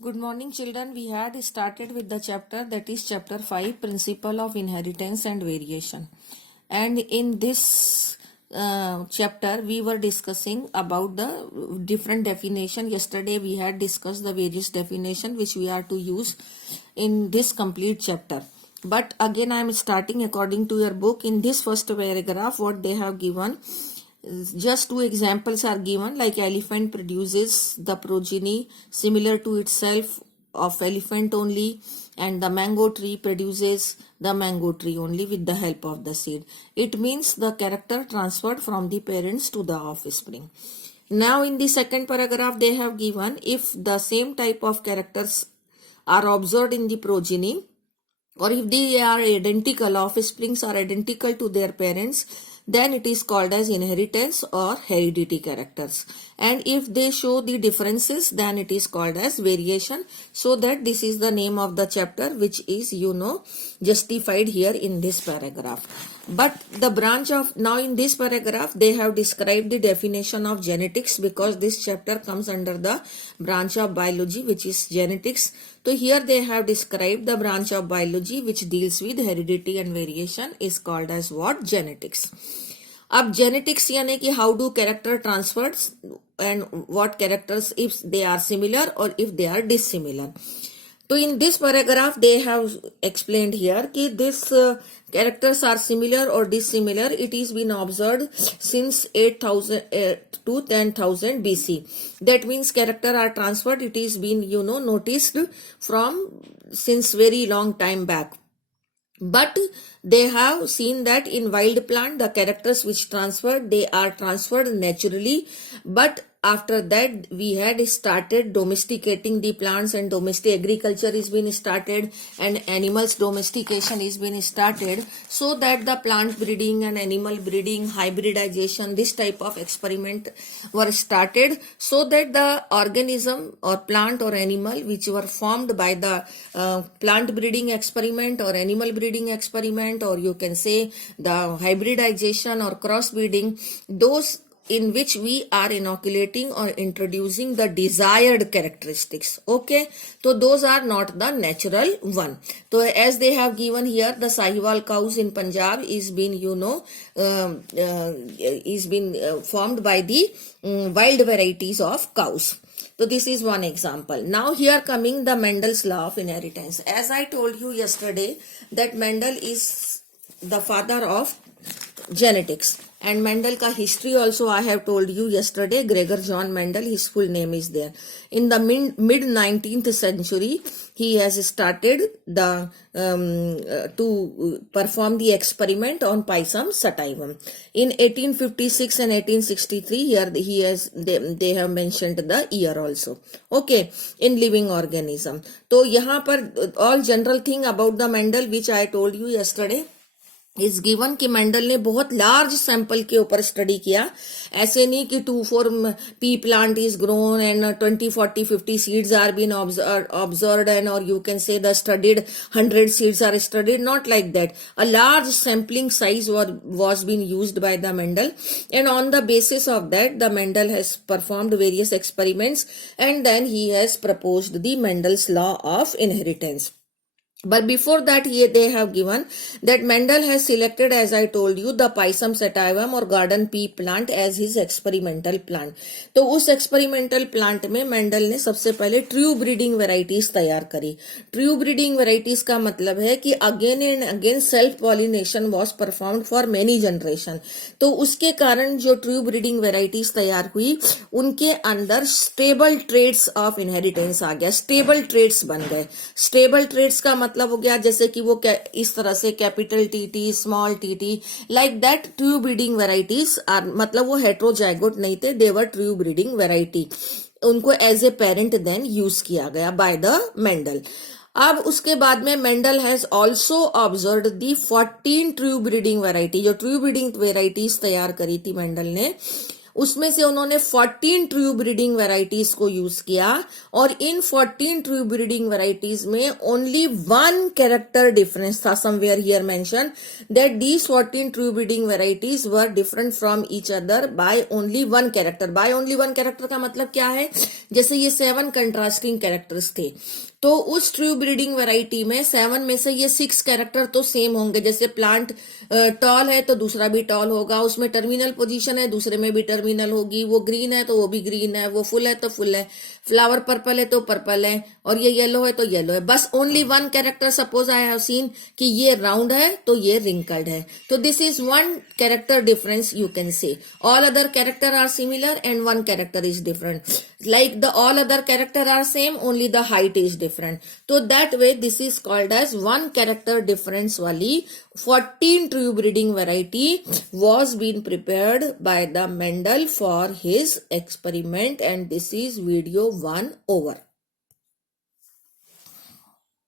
Good morning, children. We had started with the chapter that is chapter 5, Principle of Inheritance and Variation. And in this chapter, we were discussing about the different definition. Yesterday, we had discussed the various definition which we are to use in this complete chapter. But again, I am starting according to your book. In this first paragraph, what they have given, just two examples are given, like elephant produces the progeny similar to itself of elephant only, and the mango tree produces the mango tree only with the help of the seed. It means the character transferred from the parents to the offspring. Now in the second paragraph they have given, if the same type of characters are observed in the progeny, or if they are identical, offsprings are identical to their parents, then it is called as inheritance or heredity characters. And if they show the differences, then it is called as variation. So that this is the name of the chapter, which is, justified here in this paragraph. But the branch of, now in this paragraph, they have described the definition of genetics, because this chapter comes under the branch of biology, which is genetics. So here they have described the branch of biology which deals with heredity and variation is called as what? Genetics. अब genetics यानी कि how do character transfers and what characters if they are similar or if they are dissimilar. So in this paragraph they have explained here कि this characters are similar or dissimilar. It is been observed since 8000 to 10,000 BC. That means character are transferred. It is been noticed from since very long time back. But they have seen that in wild plant the characters which transferred, they are transferred naturally, but after that we had started domesticating the plants and domestic agriculture is being started and animals domestication is being started, so that the plant breeding and animal breeding, hybridization, this type of experiment were started, so that the organism or plant or animal which were formed by the plant breeding experiment or animal breeding experiment, or you can say the hybridization or crossbreeding, those in which we are inoculating or introducing the desired characteristics. Okay, so those are not the natural one. So as they have given here, the Sahiwal cows in Punjab is been formed by the wild varieties of cows. So this is one example. Now here coming the Mendel's law of inheritance. As I told you yesterday that Mendel is the father of genetics, and Mendel ka history also I have told you yesterday. Gregor John Mendel, his full name is there. In the mid 19th century he has started the to perform the experiment on Pisum sativum. In 1856 and 1863 here he has they have mentioned the year also. Okay, in living organism. So यहाँ पर all general thing about the Mendel which I told you yesterday इस given कि Mendel ने बहुत large sample के ऊपर study किया. ऐसे नहीं कि 2-4 pea plant is grown and 20-40-50 seeds are been observed and और you can say the studied 100 seeds are studied. Not like that. A large sampling size was been used by the Mendel, and on the basis of that the Mendel has performed various experiments, and then he has proposed the Mendel's law of inheritance. But before that they have given that Mendel has selected, as I told you, the Pisum sativum or garden pea plant as his experimental plant. तो उस experimental plant में Mendel ने सबसे पहले true breeding varieties तैयार करी. True breeding varieties का मतलब है कि again and again self pollination was performed for many generation. तो उसके कारण जो true breeding varieties तैयार हुई उनके अंदर stable traits of inheritance आ गया. Stable traits बन गए. Stable traits का मतलब हो गया जैसे कि वो इस तरह से capital TT, small TT, like that. True breeding varieties are, मतलब वो हेट्रोजाइगोट नहीं थे, they were true breeding variety. उनको as a parent then use किया गया बाय द मेंडल. अब उसके बाद में Mendel has also observe the 14 true breeding variety. जो ट्रू ब्रीडिंग वेराइटीज तैयार करी थी मेंडल ने, उसमें से उन्होंने 14 ट्रू ब्रीडिंग वेराइटीज को यूज किया और इन 14 ट्रू ब्रीडिंग वेराइटीज में ओनली वन कैरेक्टर डिफरेंस था. Somewhere here mention that these 14 true breeding varieties were different from each other by only one character. By only one character का मतलब क्या है? जैसे ये 7 कंट्रास्टिंग कैरेक्टर्स थे, तो उस ट्रू ब्रीडिंग वैरायटी में 7 में से ये 6 कैरेक्टर तो सेम होंगे. जैसे प्लांट टॉल है तो दूसरा भी टॉल होगा, उसमें टर्मिनल पोजीशन है दूसरे में भी टर्मिनल होगी, वो ग्रीन है तो वो भी ग्रीन है, वो फुल है तो फुल है, फ्लावर पर्पल है तो पर्पल है, और ये येलो है तो येलो है. बस only one character, suppose I have seen कि ये राउंड है तो ये रिंकल्ड है, तो this is one character difference you can say. All other character are similar and one character is different. Like the all other character are same, only the height is different. So that way this is called as one character difference wali 14 true breeding variety was being prepared by the Mendel for his experiment, and this is video 1 over.